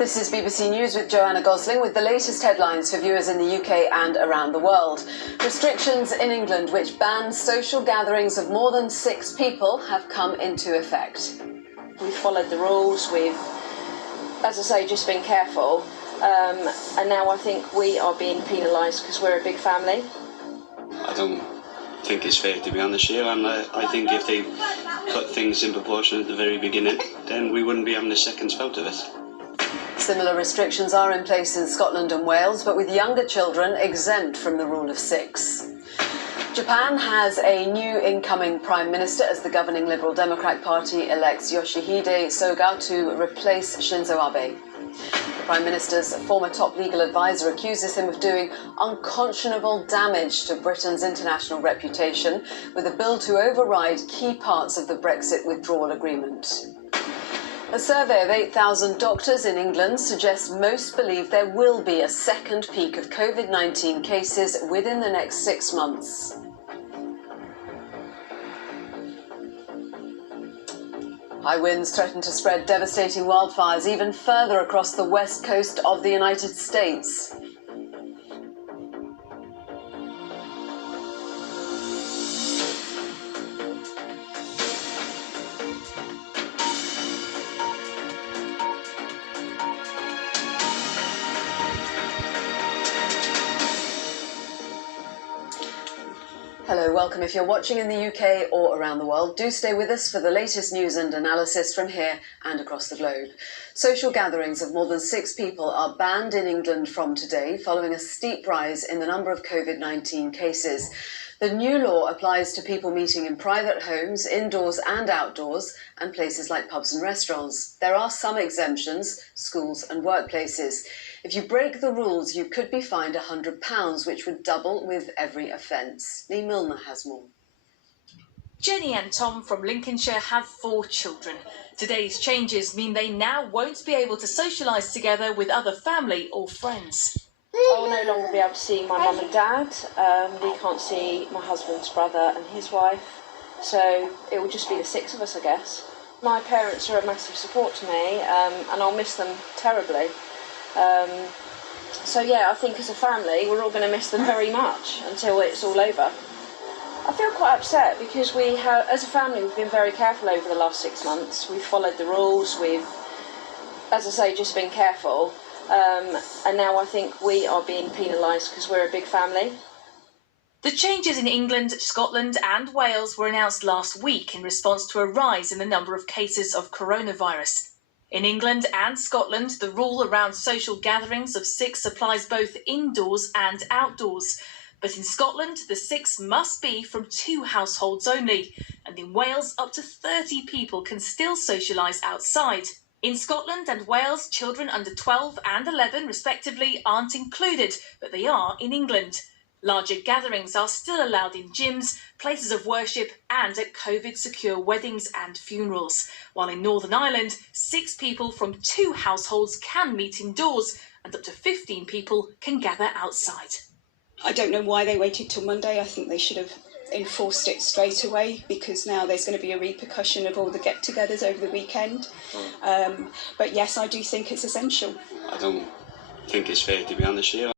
This is BBC News with Joanna Gosling with the latest headlines for viewers in the UK and around the world. Restrictions in England which ban social gatherings of more than 6 people have come into effect. We've followed the rules, we've, as I say, just been careful, and now I think we are being penalised because we're a big family. I don't think it's fair, to be honest here, and I think if they cut things in proportion at the very beginning, then we wouldn't be having a second spout of it. Similar restrictions are in place in Scotland and Wales, but with younger children exempt from the rule of 6. Japan has a new incoming Prime Minister as the governing Liberal Democrat Party elects Yoshihide Suga to replace Shinzo Abe. The Prime Minister's former top legal advisor accuses him of doing unconscionable damage to Britain's international reputation with a bill to override key parts of the Brexit withdrawal agreement. A survey of 8,000 doctors in England suggests most believe there will be a second peak of COVID-19 cases within the next 6 months. High winds threaten to spread devastating wildfires even further across the west coast of the United States. Hello, welcome. If you're watching in the UK or around the world, do stay with us for the latest news and analysis from here and across the globe. Social gatherings of more than 6 people are banned in England from today, following a steep rise in the number of COVID-19 cases. The new law applies to people meeting in private homes, indoors and outdoors, and places like pubs and restaurants. There are some exemptions, schools and workplaces. If you break the rules, you could be fined £100, which would double with every offence. Lee Milner has more. Jenny and Tom from Lincolnshire have 4 children. Today's changes mean they now won't be able to socialise together with other family or friends. I will no longer be able to see my mum and dad. We can't see my husband's brother and his wife. So it will just be the 6 of us, I guess. My parents are a massive support to me, and I'll miss them terribly. So yeah, I think as a family we're all going to miss them very much until it's all over. I feel quite upset because we have, as a family, we've been very careful over the last 6 months. We've followed the rules, we've, as I say, just been careful, and now I think we are being penalised because we're a big family. The changes in England, Scotland and Wales were announced last week in response to a rise in the number of cases of coronavirus. In England and Scotland, the rule around social gatherings of 6 applies both indoors and outdoors. But in Scotland, the 6 must be from 2 households only. And in Wales, up to 30 people can still socialise outside. In Scotland and Wales, children under 12 and 11, respectively, aren't included, but they are in England. Larger gatherings are still allowed in gyms, places of worship and at COVID-secure weddings and funerals. While in Northern Ireland, 6 people from 2 households can meet indoors and up to 15 people can gather outside. I don't know why they waited till Monday. I think they should have enforced it straight away because now there's going to be a repercussion of all the get-togethers over the weekend. But yes, I do think it's essential. I don't think it's fair, to be honest here.